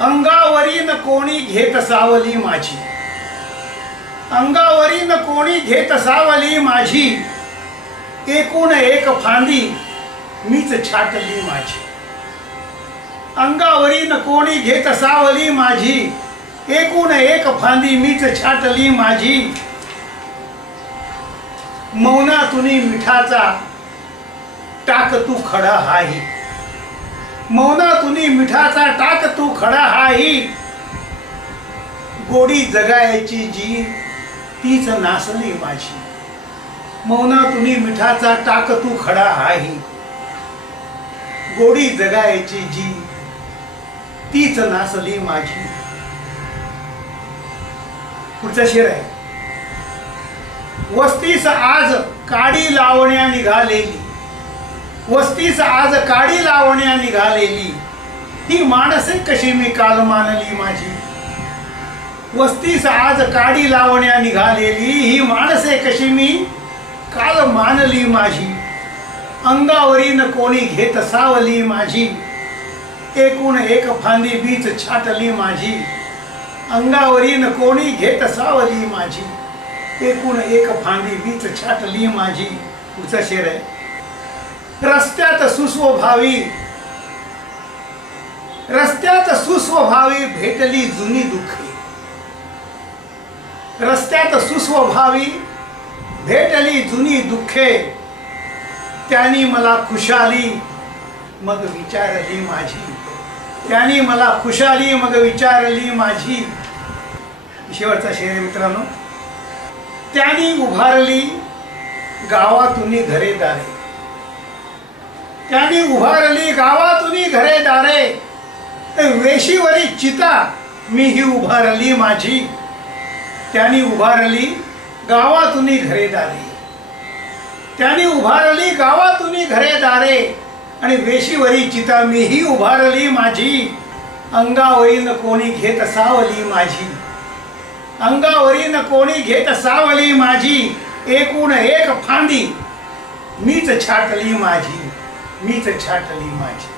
अंगावरीन कोणी घेत सावली माझी. अंगावरीन कोणी घेत सावली माझी. एकूण एक फांदी मीच छाटली माझी. अंगावरीन कोणी घेत सावली माझी. एकूण एक फांदी मीच छाटली माझी. मौनातुनी मिठाचा टाक तू खडा हाही. मौनातुनी मिठाचा टाक तू खडा हाही. गोडी जगायची जी तीच नासली माझी. मौनातुनी मिठाचा टाक तू खडा हाही. गोडी जगायची जी तीच नासली माझी. पुढचा शेर आहे. वस्तीस आज काडी लावण्या निघालेली वस्तीस आज काडी लावण्या निघालेली ही माणसे कशी मी काल मानली माझी? वस्तीस आज काडी लावण्या निघालेली ही माणसे कशी मी काल मानली माझी? अंगावरीन कोणी घेत सावली माझी? एकूण एक फांदी बीच छाटली माझी. अंगावरीन कोणी घेत सावली माझी? एकूण एक फांदी बीच छाटली माझी. पुढचा शेर आहे. रस्त्यात सुस्वभावी. रस्त्यात सुस्वभावी भेटली जुनी दुःखे. रस्त्यात सुस्वभावी भेटली जुनी दुःखे. त्यांनी मला खुशाली मग विचारली माझी. त्यांनी मला खुशाली मग विचारली माझी. शेवटचा शेर मित्रांनो. त्यांनी उभारली गावातून घरे दारे. त्यांनी उभारली गावातून घरे दारे. वेशीवरी चिता मी ही उभारली माझी. त्यांनी उभारली गावातून घरे दारे. त्यांनी उभारली गावातून घरे दारे. आणि वेशीवरी चिता मीही उभारली माझी. अंगावरीन कोणी घेत सावली माझी. अंगावरीन कोणी घेत सावली माझी. एकूण एक फांदी मीच छाटली माझी. मीच छाटली माझी